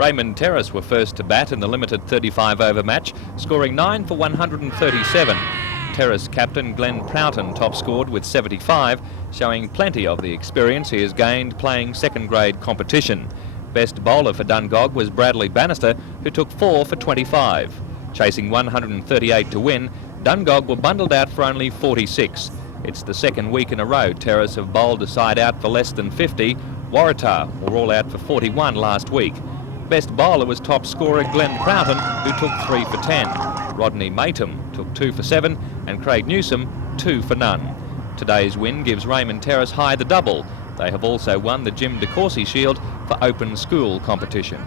Raymond Terrace were first to bat in the limited 35-over match, scoring 9 for 137. Terrace captain Glenn Proughton top-scored with 75, showing plenty of the experience he has gained playing second-grade competition. Best bowler for Dungog was Bradley Bannister, who took 4 for 25. Chasing 138 to win, Dungog were bundled out for only 46. It's the second week in a row Terrace have bowled a side out for less than 50. Waratah were all out for 41 last week. Best bowler was top scorer Glenn Proughton, who took 3 for 10. Rodney Matum took 2 for 7 and Craig Newsom 2 for none. Today's win gives Raymond Terrace high the double. They have also won the Jim DeCourcy Shield for open school competition.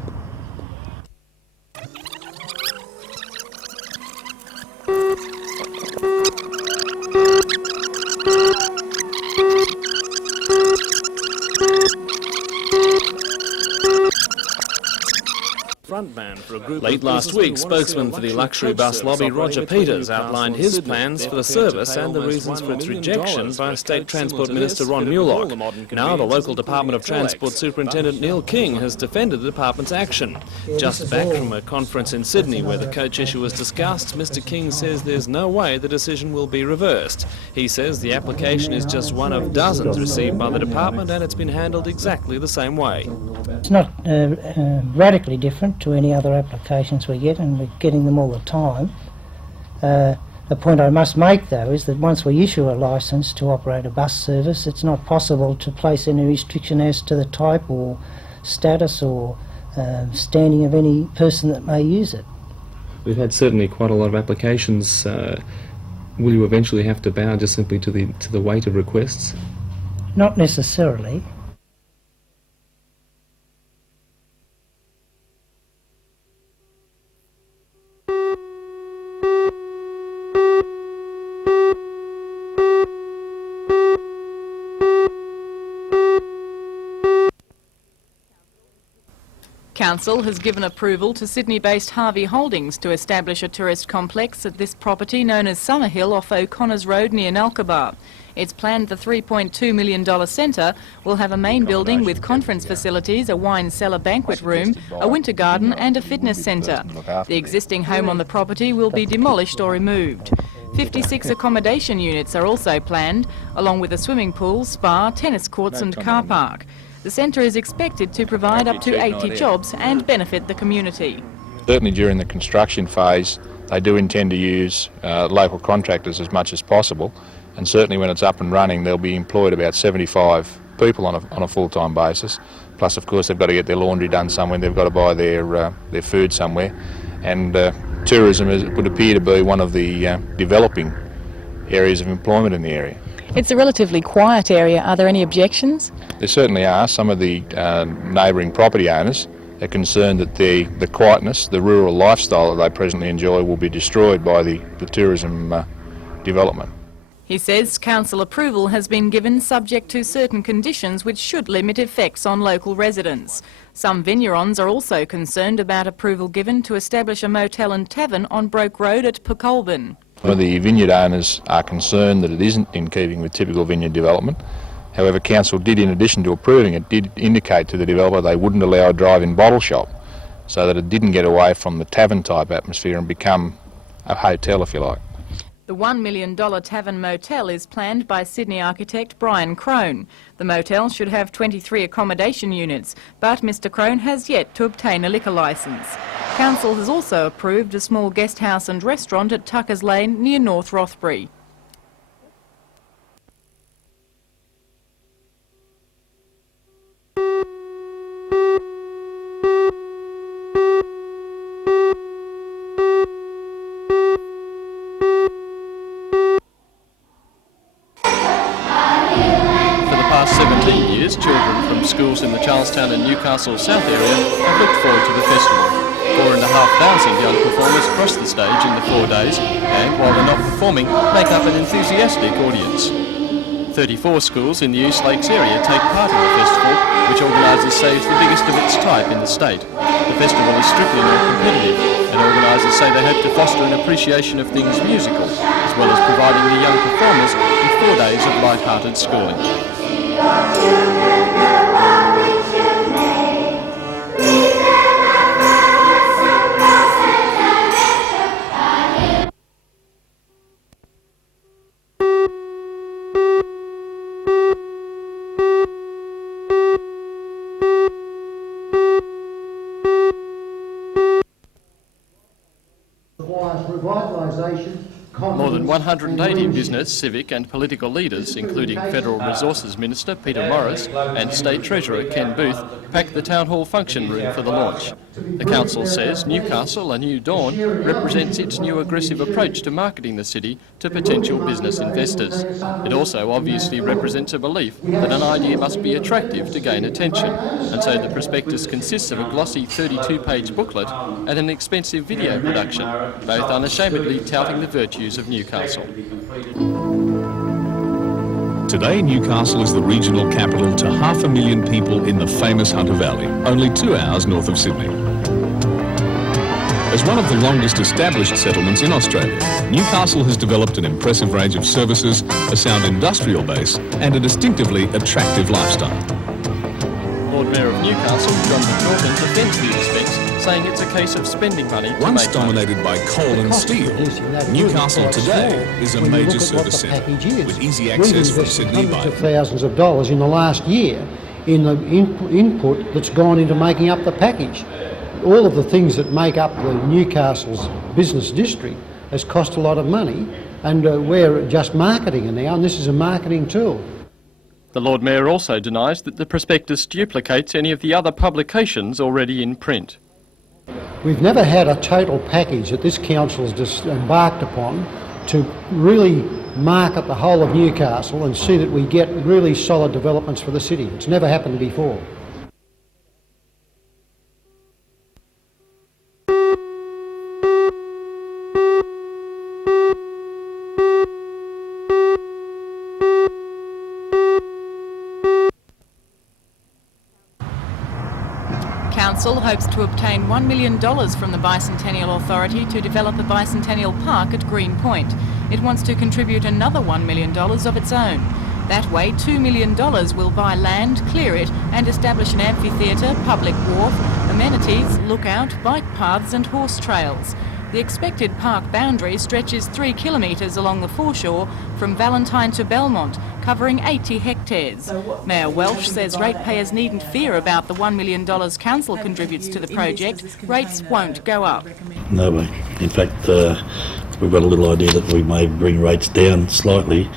Frontman for a group late last week, spokesman for the luxury bus lobby Roger Peters outlined his plans for the service and the reasons for its rejection by State Transport Minister Ron Mulock. Now the local Department of Transport Superintendent Neil King has defended the department's action. Just back from a conference in Sydney where the coach issue was discussed, Mr King says there's no way the decision will be reversed. He says the application is just one of dozens received by the department and it's been handled exactly the same way. It's not radically different to any other applications we get, and we're getting them all the time. The point I must make, though, is that once we issue a licence to operate a bus service, it's not possible to place any restriction as to the type or status or standing of any person that may use it. We've had certainly quite a lot of applications. Will you eventually have to bow just simply to the weight of requests? Not necessarily. Council has given approval to Sydney-based Harvey Holdings to establish a tourist complex at this property known as Summerhill off O'Connors Road near Nalkaba. It's planned the $3.2 million centre will have a main building with conference facilities, a wine cellar banquet room, a winter garden and a fitness centre. The existing home on the property will be demolished or removed. 56 accommodation units are also planned, along with a swimming pool, spa, tennis courts and car park. The centre is expected to provide up to 80 jobs and benefit the community. Certainly during the construction phase, they do intend to use local contractors as much as possible, and certainly when it's up and running, they'll be employed about 75 people on a full-time basis. Plus, of course, they've got to get their laundry done somewhere, they've got to buy their food somewhere, and tourism would appear to be one of the developing areas of employment in the area. It's a relatively quiet area. Are there any objections? There certainly are. Some of the neighbouring property owners are concerned that the quietness, the rural lifestyle that they presently enjoy will be destroyed by the tourism development. He says council approval has been given subject to certain conditions which should limit effects on local residents. Some vignerons are also concerned about approval given to establish a motel and tavern on Broke Road at Pecolbin. Some of the vineyard owners are concerned that it isn't in keeping with typical vineyard development. However, council did, in addition to approving it, did indicate to the developer they wouldn't allow a drive-in bottle shop, so that it didn't get away from the tavern-type atmosphere and become a hotel, if you like. The $1 million tavern motel is planned by Sydney architect Brian Crone. The motel should have 23 accommodation units, but Mr Crone has yet to obtain a liquor licence. Council has also approved a small guest house and restaurant at Tuckers Lane near North Rothbury. Children from schools in the Charlestown and Newcastle South area have looked forward to the festival. 4,500 young performers cross the stage in the 4 days and, while they're not performing, make up an enthusiastic audience. 34 schools in the East Lakes area take part in the festival, which organisers say is the biggest of its type in the state. The festival is strictly non-competitive, and organisers say they hope to foster an appreciation of things musical, as well as providing the young performers with 4 days of light-hearted schooling. privatisation. More than 180 business, civic and political leaders, including Federal Resources Minister Peter Morris and State Treasurer Ken Booth, packed the Town Hall function room for the launch. The council says Newcastle, a new dawn, represents its new aggressive approach to marketing the city to potential business investors. It also obviously represents a belief that an idea must be attractive to gain attention, and so the prospectus consists of a glossy 32-page booklet and an expensive video production, both unashamedly touting the virtues of Newcastle. Today, Newcastle is the regional capital to 500,000 people in the famous Hunter Valley, only 2 hours north of Sydney. As one of the longest established settlements in Australia, Newcastle has developed an impressive range of services, a sound industrial base and a distinctively attractive lifestyle. Lord Mayor of Newcastle, John McNaughton, defends the expense, saying it's a case of spending money to Once make dominated money. by coal and steel, Newcastle today is a major service centre with easy access from Sydney by hundreds of thousands of dollars in the last year in the input that's gone into making up the package. All of the things that make up the Newcastle's business district has cost a lot of money, and we're just marketing it now, and this is a marketing tool. The Lord Mayor also denies that the prospectus duplicates any of the other publications already in print. We've never had a total package that this council has just embarked upon to really market the whole of Newcastle and see that we get really solid developments for the city. It's never happened before. Council hopes to obtain $1 million from the Bicentennial Authority to develop a bicentennial park at Green Point. It wants to contribute another $1 million of its own. That way, $2 million will buy land, clear it and establish an amphitheatre, public wharf, amenities, lookout, bike paths and horse trails. The expected park boundary stretches 3 kilometres along the foreshore from Valentine to Belmont, covering 80 hectares. Mayor Welsh says ratepayers needn't fear about the $1 million council contributes to the project. Rates won't go up. No way. In fact, we've got a little idea that we may bring rates down slightly,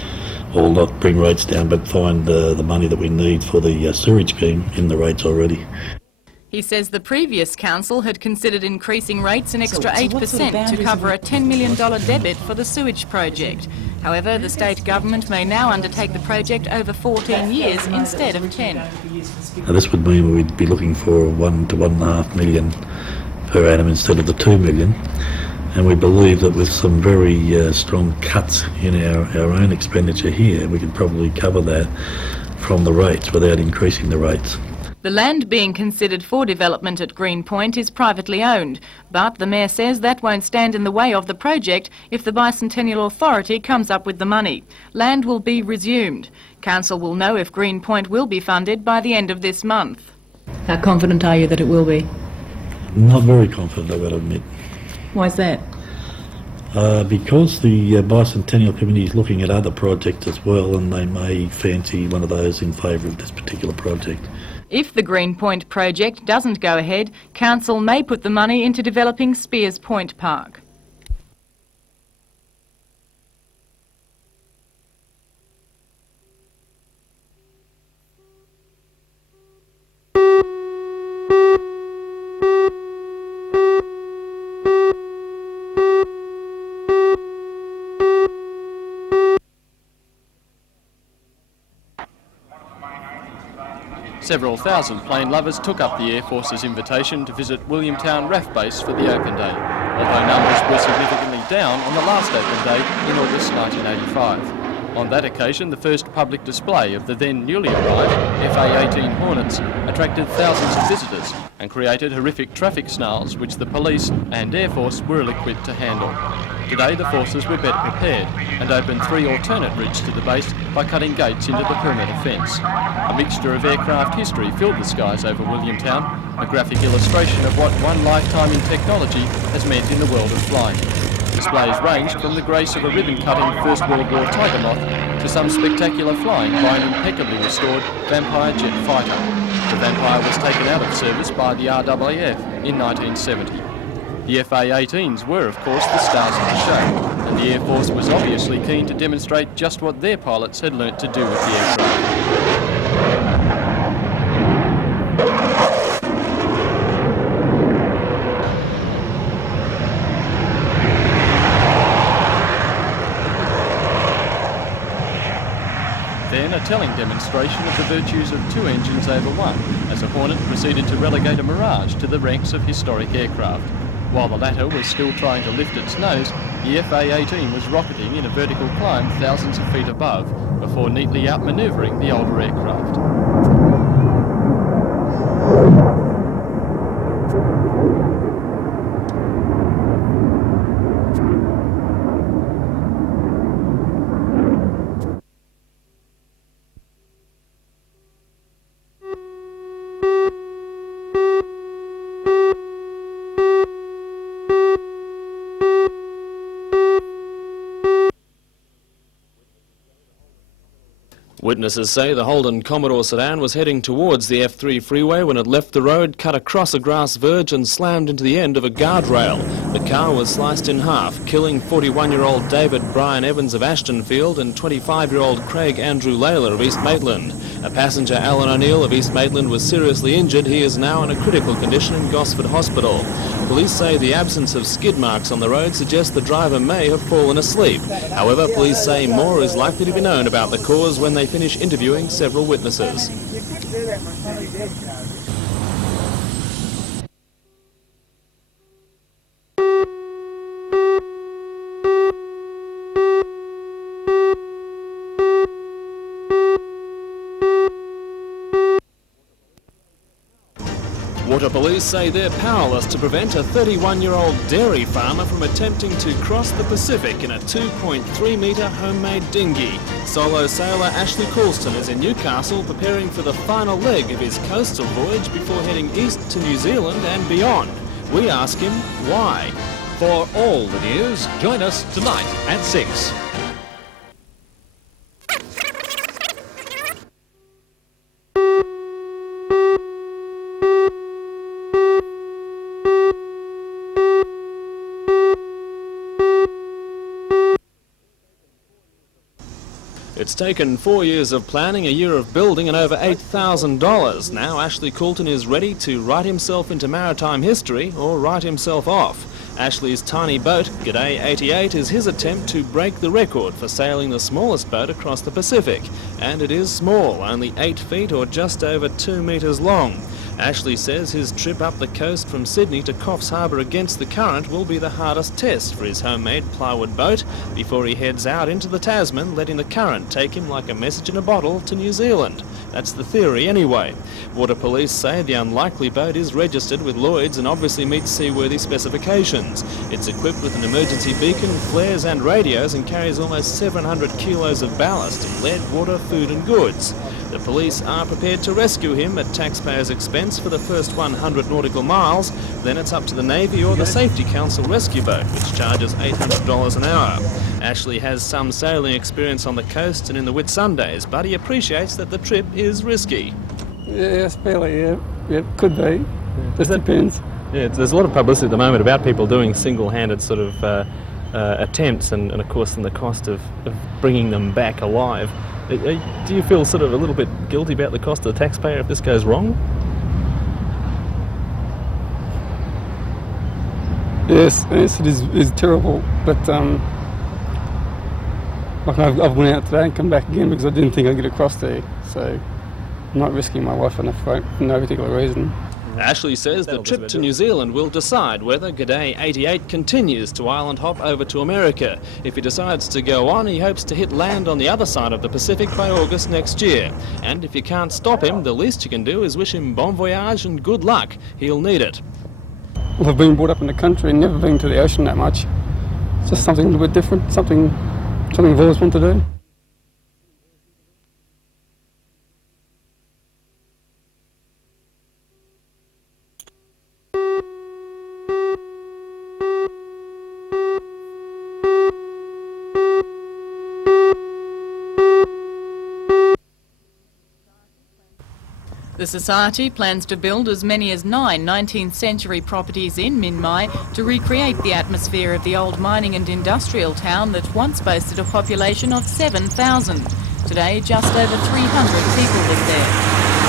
or not bring rates down, but find the money that we need for the sewage scheme in the rates already. He says the previous council had considered increasing rates an extra 8% to cover a $10 million debit for the sewage project. However, the state government may now undertake the project over 14 years instead of 10. Now, this would mean we'd be looking for $1 to $1.5 million per annum instead of the $2 million. And we believe that with some very strong cuts in our own expenditure here, we can probably cover that from the rates without increasing the rates. The land being considered for development at Green Point is privately owned, but the Mayor says that won't stand in the way of the project if the Bicentennial Authority comes up with the money. Land will be resumed. Council will know if Green Point will be funded by the end of this month. How confident are you that it will be? Not very confident, I've got to admit. Why is that? Because the Bicentennial Committee is looking at other projects as well, and they may fancy one of those in favour of this particular project. If the Green Point project doesn't go ahead, Council may put the money into developing Spears Point Park. Several thousand plane lovers took up the Air Force's invitation to visit Williamtown RAF base for the Open Day, although numbers were significantly down on the last Open Day in August 1985. On that occasion, the first public display of the then newly arrived FA-18 Hornets attracted thousands of visitors and created horrific traffic snarls which the police and Air Force were ill-equipped to handle. Today, the forces were better prepared and opened 3 alternate routes to the base by cutting gates into the perimeter fence. A mixture of aircraft history filled the skies over Williamtown, a graphic illustration of what one lifetime in technology has meant in the world of flying. Displays ranged from the grace of a ribbon-cutting First World War Tiger Moth to some spectacular flying by an impeccably restored Vampire jet fighter. The Vampire was taken out of service by the RAAF in 1970. The FA-18s were, of course, the stars of the show, and the Air Force was obviously keen to demonstrate just what their pilots had learnt to do with the aircraft. Then a telling demonstration of the virtues of two engines over one, as a Hornet proceeded to relegate a Mirage to the ranks of historic aircraft. While the latter was still trying to lift its nose, the FA-18 was rocketing in a vertical climb thousands of feet above, before neatly outmanoeuvring the older aircraft. Witnesses say the Holden Commodore sedan was heading towards the F3 freeway when it left the road, cut across a grass verge and slammed into the end of a guardrail. The car was sliced in half, killing 41-year-old David Brian Evans of Ashtonfield and 25-year-old Craig Andrew Layler of East Maitland. A passenger, Alan O'Neill of East Maitland, was seriously injured. He is now in a critical condition in Gosford Hospital. Police say the absence of skid marks on the road suggests the driver may have fallen asleep. However, police say more is likely to be known about the cause when they finish interviewing several witnesses. Water police say they're powerless to prevent a 31-year-old dairy farmer from attempting to cross the Pacific in a 2.3-metre homemade dinghy. Solo sailor Ashley Coulston is in Newcastle preparing for the final leg of his coastal voyage before heading east to New Zealand and beyond. We ask him why. For all the news, join us tonight at 6. It's taken 4 years of planning, a year of building and over $8,000. Now Ashley Coulton is ready to write himself into maritime history or write himself off. Ashley's tiny boat, G'day 88, is his attempt to break the record for sailing the smallest boat across the Pacific. And it is small, only 8 feet or just over 2 metres long. Ashley says his trip up the coast from Sydney to Coffs Harbour against the current will be the hardest test for his homemade plywood boat before he heads out into the Tasman, letting the current take him like a message in a bottle to New Zealand. That's the theory anyway. Water police say the unlikely boat is registered with Lloyd's and obviously meets seaworthy specifications. It's equipped with an emergency beacon, flares and radios and carries almost 700 kilos of ballast of lead, water, food and goods. The police are prepared to rescue him at taxpayers' expense for the first 100 nautical miles. Then it's up to the Navy or the Safety Council rescue boat, which charges $800 an hour. Ashley has some sailing experience on the coast and in the Whitsundays, but he appreciates that the trip is risky. Yes, fairly, yeah. Yeah, could be. Just depends. Yeah, there's a lot of publicity at the moment about people doing single-handed sort of attempts and of course, and the cost of bringing them back alive. Do you feel sort of a little bit guilty about the cost to the taxpayer if this goes wrong? Yes, it is terrible, but like I've went out today and come back again because I didn't think I'd get across there, so I'm not risking my life on a boat for no particular reason. Ashley says the trip to New Zealand will decide whether G'day 88 continues to island hop over to America. If he decides to go on, he hopes to hit land on the other side of the Pacific by August next year. And if you can't stop him, the least you can do is wish him bon voyage and good luck. He'll need it. Well, I've been brought up in the country and never been to the ocean that much. It's just something a little bit different, something I've always wanted to do. The Society plans to build as many as 9 19th century properties in Minmai to recreate the atmosphere of the old mining and industrial town that once boasted a population of 7,000. Today, just over 300 people live there.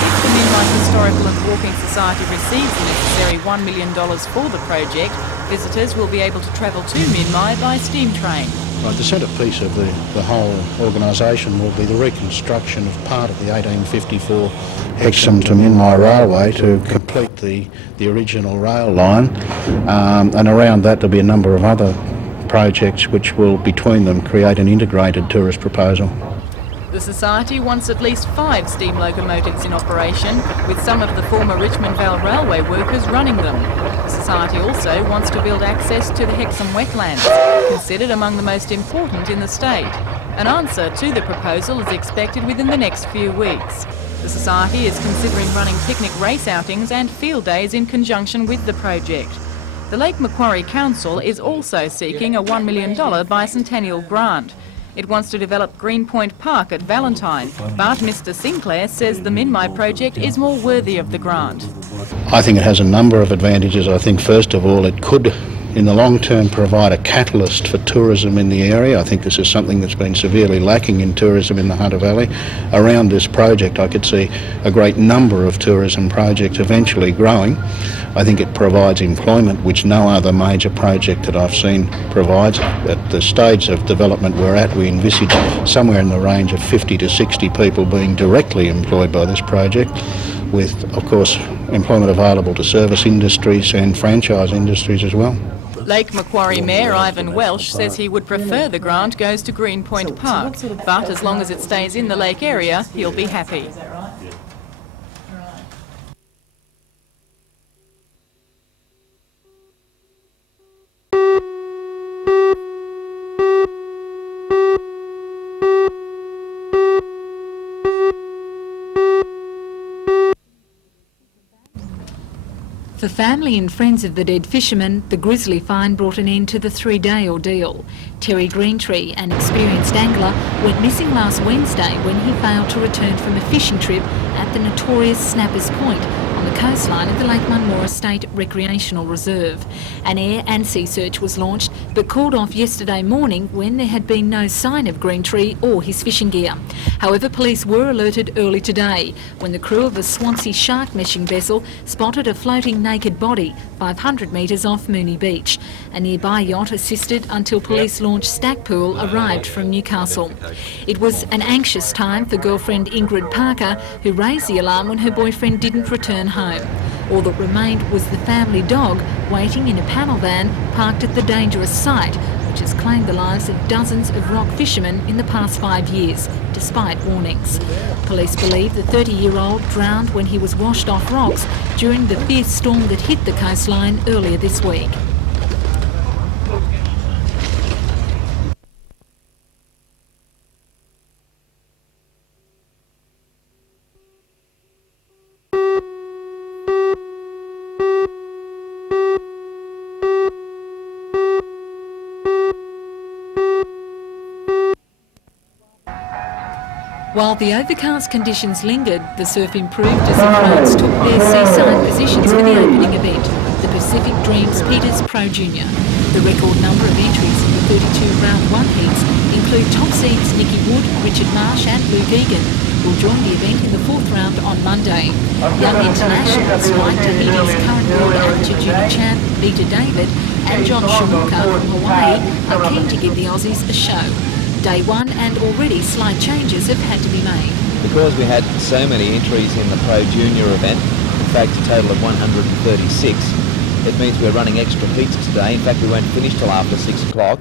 If the Minmai Historical and Walking Society receives the necessary $1 million for the project, visitors will be able to travel to Minmai by steam train. Right, the centrepiece of the whole organisation will be the reconstruction of part of the 1854 Hexham to Minmai Railway to complete the original rail line, and around that there'll be a number of other projects which will between them create an integrated tourist proposal. The Society wants at least 5 steam locomotives in operation, with some of the former Richmond Vale Railway workers running them. The Society also wants to build access to the Hexham wetlands, considered among the most important in the state. An answer to the proposal is expected within the next few weeks. The Society is considering running picnic race outings and field days in conjunction with the project. The Lake Macquarie Council is also seeking a $1 million bicentennial grant. It wants to develop Greenpoint Park at Valentine, but Mr Sinclair says the Minmai project is more worthy of the grant. I think it has a number of advantages. I think first of all it could in the long term provide a catalyst for tourism in the area. I think this is something that's been severely lacking in tourism in the Hunter Valley. Around this project I could see a great number of tourism projects eventually growing. I think it provides employment which no other major project that I've seen provides. At the stage of development we're at, we envisage somewhere in the range of 50 to 60 people being directly employed by this project, with of course employment available to service industries and franchise industries as well. Lake Macquarie Mayor Ivan Welsh says he would prefer the grant goes to Greenpoint Park, but as long as it stays in the lake area, he'll be happy. For family and friends of the dead fisherman, the grisly find brought an end to the 3-day ordeal. Terry Greentree, an experienced angler, went missing last Wednesday when he failed to return from a fishing trip at the notorious Snappers Point on the coastline of the Lake Munmora State Recreational Reserve. An air and sea search was launched but called off yesterday morning when there had been no sign of Greentree or his fishing gear. However, police were alerted early today when the crew of a Swansea shark meshing vessel spotted a floating naked body 500 metres off Mooney Beach. A nearby yacht assisted until police launched Stackpool arrived from Newcastle. It was an anxious time for girlfriend Ingrid Parker, who raised the alarm when her boyfriend didn't return home. All that remained was the family dog waiting in a panel van parked at the dangerous site, which has claimed the lives of dozens of rock fishermen in the past 5 years, despite warnings. Police believe the 30-year-old drowned when he was washed off rocks during the fierce storm that hit the coastline earlier this week. While the overcast conditions lingered, the surf improved as the crowds took their seaside positions for the opening event, the Pacific Dreams Peters Pro Junior. The record number of entries in the 32 round 1 heats include top seeds Nicky Wood, Richard Marsh and Luke Egan, will join the event in the 4th round on Monday. Young internationals like Tahiti's current world amateur junior champ Vita David and John Shamuka from Hawaii are keen to give the Aussies a show. Day 1 and already slight changes have had to be made. Because we had so many entries in the Pro Junior event, in fact a total of 136, it means we're running extra heats today. In fact we won't finish till after 6 o'clock,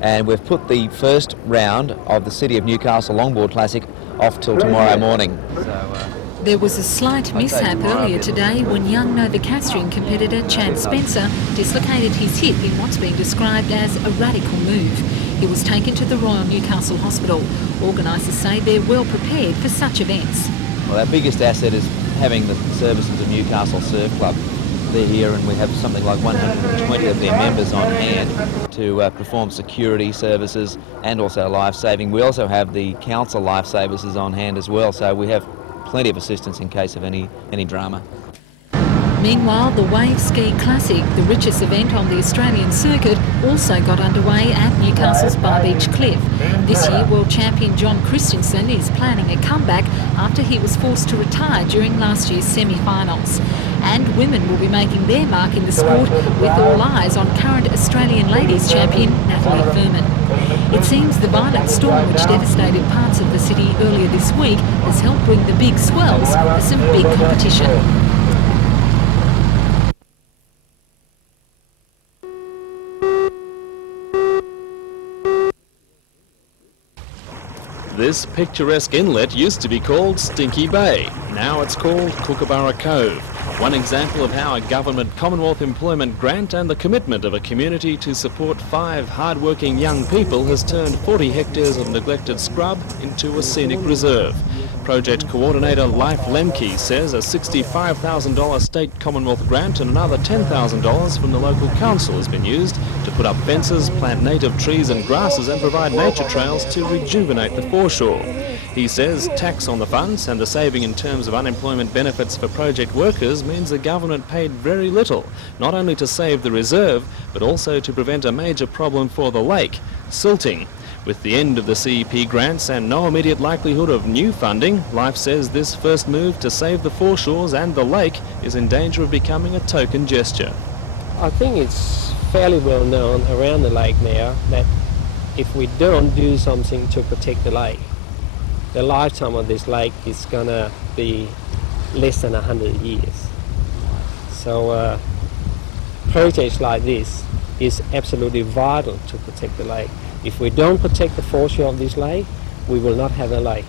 and we've put the first round of the City of Newcastle Longboard Classic off till tomorrow morning. There was a slight mishap earlier today when young Novocastrian competitor Chad Spencer dislocated his hip in what's been described as a radical move. He was taken to the Royal Newcastle Hospital. Organisers say they're well prepared for such events. Well, our biggest asset is having the services of Newcastle Surf Club. They're here and we have something like 120 of their members on hand to perform security services and also life-saving. We also have the council life services on hand as well, so we have plenty of assistance in case of any drama. Meanwhile, the Wave Ski Classic, the richest event on the Australian circuit, also got underway at Newcastle's Bar Beach Cliff. This year, world champion John Christensen is planning a comeback after he was forced to retire during last year's semi-finals. And women will be making their mark in the sport, with all eyes on current Australian ladies champion Natalie Furman. It seems the violent storm which devastated parts of the city earlier this week has helped bring the big swells for some big competition. This picturesque inlet used to be called Stinky Bay. Now it's called Kookaburra Cove. One example of how a government Commonwealth employment grant and the commitment of a community to support 5 hard-working young people has turned 40 hectares of neglected scrub into a scenic reserve. Project coordinator Leif Lemke says a $65,000 state Commonwealth grant and another $10,000 from the local council has been used to put up fences, plant native trees and grasses and provide nature trails to rejuvenate the foreshore. He says tax on the funds and the saving in terms of unemployment benefits for project workers means the government paid very little, not only to save the reserve, but also to prevent a major problem for the lake, silting. With the end of the CEP grants and no immediate likelihood of new funding, Life says this first move to save the foreshores and the lake is in danger of becoming a token gesture. I think it's fairly well known around the lake now that if we don't do something to protect the lake, the lifetime of this lake is going to be less than 100 years. So projects like this is absolutely vital to protect the lake. If we don't protect the foreshore of this lake, we will not have a lake.